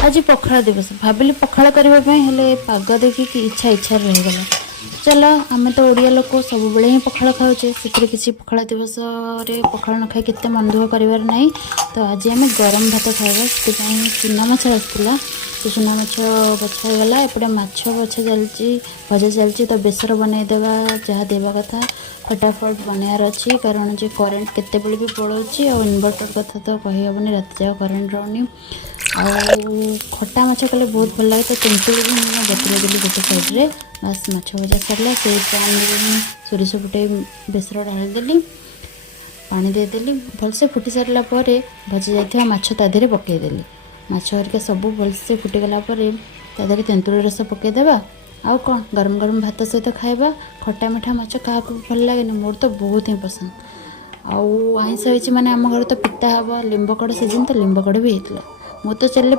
आज पखाड़ दिवस भाविली पखाड़ करने हेले पाग देखिकी इच्छा रहीगला। चल आम तो ओडिया लोक सब बेले ही पखाड़ खाऊचे से किसी पखाड़ दिवस पखाड़ न खाई केते मन दुख कर ना। तो आज आम गरम भात खावा से चूना माछ आसाला। तो चूना माछ बछागला एपटे माछ बछा चलती भजा चलती। तो बेसर बनईदेवा जहाँ देवा कथा फटाफट बनार अच्छी कारण जे करेन्ट केते भी पड़ोची और इन्वर्टर कथा तो कही हेनी रात जाओ करेन्ट रोनी। खटा माछ कले बहुत भल लगे। तो तेंतुड़ी भी मुझे बतुरे देली गोटे साइड्रे बास माछ भजा सरला से पैन में सोरिष फुटे बेसर ढालीदेली पानी देदेली भलसे फुटी सारा भजी जाइए माछ तादेह पकईदेली। माछ हरिका सब भलसे फुटीगला तादेह तेंतुड़ी रस पकईदेवा। आउ कौन गरम गरम भात सहित खाइबा। खटा मिठा माछ क्या भल लगे मोर तो बहुत ही पसंद। आईष होती माने आम घर तो पिता हम लिंब कड़ सीजन तो लिंब कड़ भी होता। मु तो चल